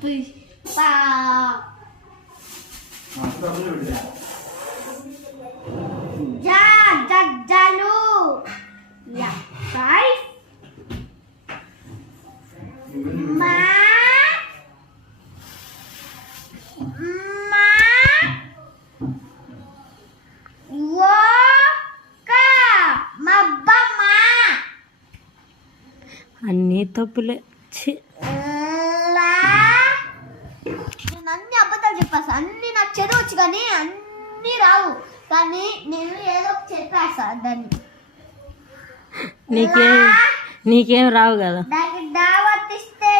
పుష్ప జలు మా అన్నీ తప్పులే. నేను అన్ని అబద్ధాలు చెప్పేస్తా. అన్ని నాకు చదవచ్చు కానీ అన్ని రావు. కానీ నేను ఏదో చెప్పేస్తా దాన్ని. నీకేం రావు కదా. దావతిస్తే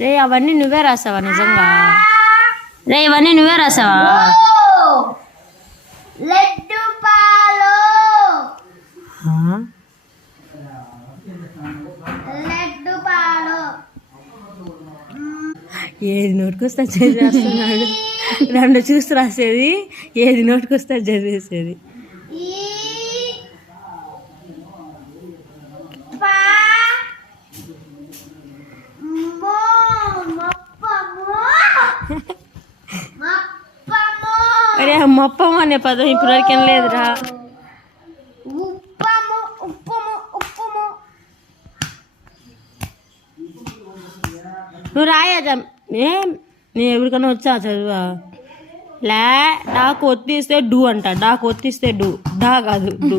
రే అవన్నీ నువ్వే రాసావా నిజంగా? రే ఇవన్నీ నువ్వే రాసావా? లడ్డు పాలు లడ్డు పాలు ఏది నోటికొస్తే చదివేస్తున్నాడు. రెండు చూసి రాసేది, ఏది నోటికొస్తే చదివేసేది. అరే మొప్పము అనే పదం ఇప్పటివరకు లేదురా. ఉప్పము ఉప్పము ఉప్పము నువ్వు రాయా నేను ఎవరికైనా వచ్చా చదువా? లే డాకు ఒత్తిస్తే డూ అంట. డాకు ఒత్తిస్తే డూ, డా కాదు డూ.